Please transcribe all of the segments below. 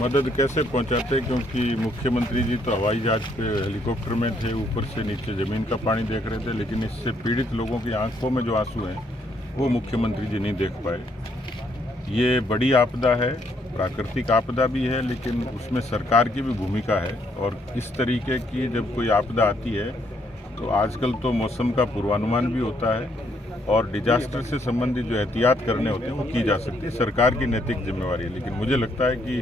मदद कैसे पहुंचाते, क्योंकि मुख्यमंत्री जी तो हवाई जहाज पे हेलीकॉप्टर में थे, ऊपर से नीचे ज़मीन का पानी देख रहे थे, लेकिन इससे पीड़ित लोगों की आंखों में जो आंसू हैं वो मुख्यमंत्री जी नहीं देख पाए। ये बड़ी आपदा है, प्राकृतिक आपदा भी है, लेकिन उसमें सरकार की भी भूमिका है। और इस तरीके की जब कोई आपदा आती है तो आजकल तो मौसम का पूर्वानुमान भी होता है और डिजास्टर से संबंधित जो एहतियात करने होते हैं वो की जा सकती है, सरकार की नैतिक जिम्मेवारी है। लेकिन मुझे लगता है कि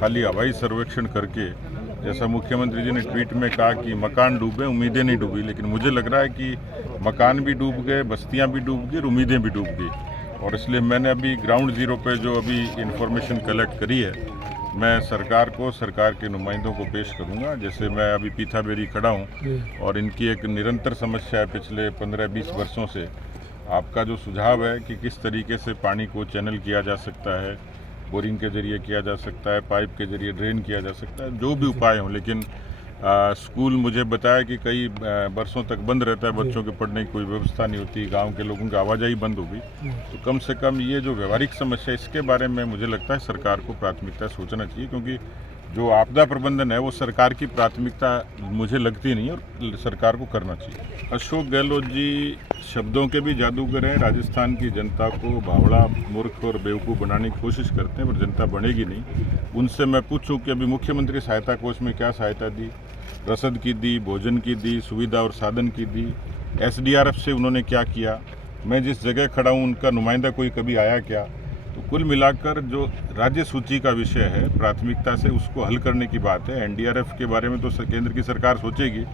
खाली हवाई सर्वेक्षण करके, जैसा मुख्यमंत्री जी ने ट्वीट में कहा कि मकान डूबे उम्मीदें नहीं डूबी, लेकिन मुझे लग रहा है कि मकान भी डूब गए, बस्तियां भी डूब गई और उम्मीदें भी डूब गई। और इसलिए मैंने अभी ग्राउंड जीरो पे जो अभी इंफॉर्मेशन कलेक्ट करी है, मैं सरकार को, सरकार के नुमाइंदों को पेश करूंगा। जैसे मैं अभी पीथाबेरी खड़ा हूं और इनकी एक निरंतर समस्या है पिछले 15-20 वर्षों से। आपका जो सुझाव है कि किस तरीके से पानी को चैनल किया जा सकता है, बोरिंग के जरिए किया जा सकता है, पाइप के जरिए ड्रेन किया जा सकता है, जो भी उपाय हों। लेकिन स्कूल मुझे बताया कि कई बरसों तक बंद रहता है, बच्चों के पढ़ने की कोई व्यवस्था नहीं होती, गांव के लोगों की आवाजाही बंद हो गई। तो कम से कम ये जो व्यवहारिक समस्या है, इसके बारे में मुझे लगता है सरकार को प्राथमिकता सोचना चाहिए, क्योंकि जो आपदा प्रबंधन है वो सरकार की प्राथमिकता मुझे लगती नहीं है और सरकार को करना चाहिए। अशोक गहलोत जी शब्दों के भी जादूगर हैं, राजस्थान की जनता को भावड़ा, मूर्ख और बेवकूफ़ बनाने की कोशिश करते हैं, पर जनता बनेगी नहीं। उनसे मैं पूछूं कि अभी मुख्यमंत्री सहायता कोष में क्या सहायता दी, रसद की दी, भोजन की दी, सुविधा और साधन की दी, SDRF से उन्होंने क्या किया, मैं जिस जगह खड़ा हूँ उनका नुमाइंदा कोई कभी आया क्या। तो कुल मिलाकर जो राज्य सूची का विषय है, प्राथमिकता से उसको हल करने की बात है। NDRF के बारे में तो केंद्र की सरकार सोचेगी,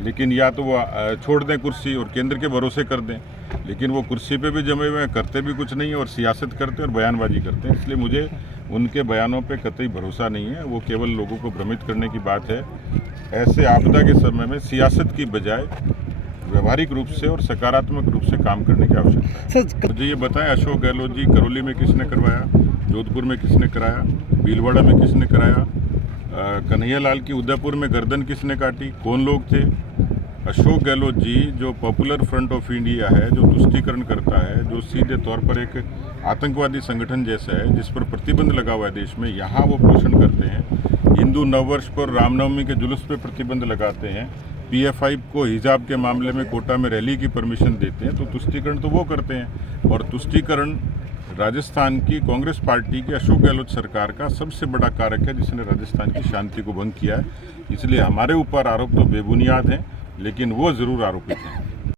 लेकिन या तो वो छोड़ दें कुर्सी और केंद्र के भरोसे कर दें, लेकिन वो कुर्सी पे भी जमे हुए हैं, करते भी कुछ नहीं है और सियासत करते हैं और बयानबाजी करते हैं। इसलिए मुझे उनके बयानों पे कतई भरोसा नहीं है, वो केवल लोगों को भ्रमित करने की बात है। ऐसे आपदा के समय में सियासत की बजाय व्यवहारिक रूप से और सकारात्मक रूप से काम करने की आवश्यकता है। मुझे ये बताएं, अशोक गहलोत जी करौली में किसने करवाया, जोधपुर में किसने कराया, भीलवाड़ा में किसने कराया, कन्हैया लाल की उदयपुर में गर्दन किसने काटी, कौन लोग थे। अशोक गहलोत जी जो पॉपुलर फ्रंट ऑफ इंडिया है, जो तुष्टीकरण करता है, जो सीधे तौर पर एक आतंकवादी संगठन जैसा है जिस पर प्रतिबंध लगा हुआ है देश में, यहाँ वो पोषण करते हैं। हिंदू नववर्ष पर, रामनवमी के जुलूस पे प्रतिबंध लगाते हैं, PFI को हिजाब के मामले में कोटा में रैली की परमिशन देते हैं। तो तुष्टीकरण तो वो करते हैं, और तुष्टीकरण राजस्थान की कांग्रेस पार्टी की अशोक गहलोत सरकार का सबसे बड़ा कारक है, जिसने राजस्थान की शांति को भंग किया है। इसलिए हमारे ऊपर आरोप तो बेबुनियाद हैं, लेकिन वो ज़रूर आरोपित हैं।